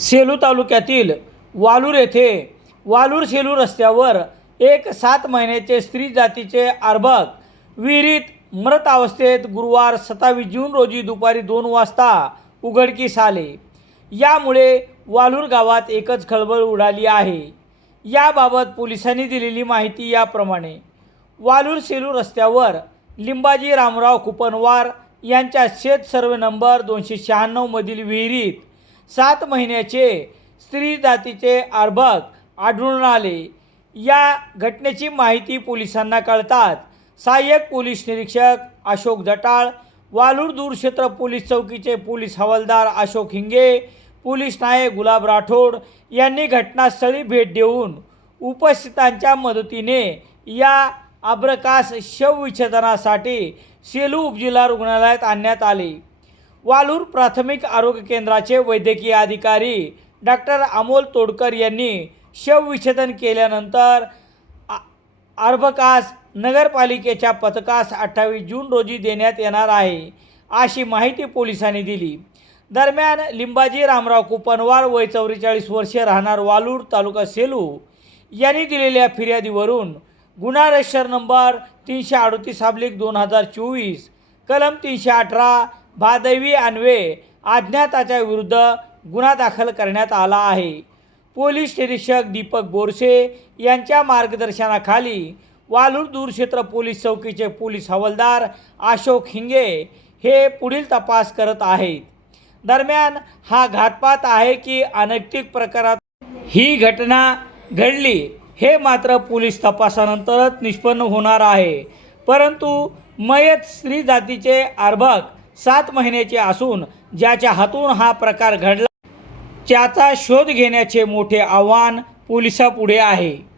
सेलू तालुक्यातील वालूर येथे वालूर सेलू रस्त्यावर एक सात महिन्याचे स्त्री जातीचे अर्भक विहिरीत मृत अवस्थेत गुरुवार सत्तावीस जून रोजी दुपारी दोन वाजता उघडकीस आले. यामुळे वालूर गावात एकच खळबळ उडाली आहे. याबाबत पोलिसांनी दिलेली माहिती याप्रमाणे. वालूर सेलू रस्त्यावर लिंबाजी रामराव कुपनवार यांच्या शेत सर्वे नंबर दोनशे शहाण्णवमधील विहिरीत सात महिन्याचे स्त्री जातीचे अर्भक आढळून आले. या घटनेची माहिती पोलिसांना कळतात सहाय्यक पोलीस निरीक्षक अशोक जटाळ वालूर दूरक्षेत्र पोलीस चौकीचे पोलीस हवालदार अशोक हिंगे पोलीस नायक गुलाब राठोड यांनी घटनास्थळी भेट देऊन उपस्थितांच्या मदतीने या अब्रकास शवविच्छेदनासाठी सेलू उपजिल्हा रुग्णालयात आणण्यात आले. वालूर प्राथमिक आरोग्य केंद्राचे वैद्यकीय अधिकारी डॉक्टर अमोल तोडकर यांनी शवविच्छेदन केल्यानंतर आ- अर्भकास नगरपालिकेच्या पथकास अठ्ठावीस जून रोजी देण्यात येणार आहे अशी माहिती पोलिसांनी दिली. दरम्यान लिंबाजी रामराव कुपनवार वय चौवेचाळीस वर्षे राहणार वालूर तालुका सेलू यांनी दिलेल्या फिर्यादीवरून गुन्हा रजिस्टर नंबर तीनशे अडतीस अब्लिक दोन हजार चोवीस कलम तीनशे अठरा भादैवी अन्वे अज्ञाताच्या विरुद्ध गुन्हा दाखल करण्यात आला आहे. पोलीस निरीक्षक दीपक बोरसे यांच्या मार्गदर्शनाखाली वालूर दूरक्षेत्र पोलीस चौकीचे पोलीस हवालदार अशोक हिंगे हे पुढील तपास करत आहेत. दरम्यान हा घातपात आहे की अनैतिक प्रकारात ही घटना घडली हे मात्र पोलीस तपासानंतरच निष्पन्न होणार आहे. परंतु मयत स्त्री जातीचे अर्भक सात महिन्याचे असून ज्याच्या हातून हा प्रकार घडला त्याचा शोध घेण्याचे मोठे आव्हान पोलिसापुढे आहे.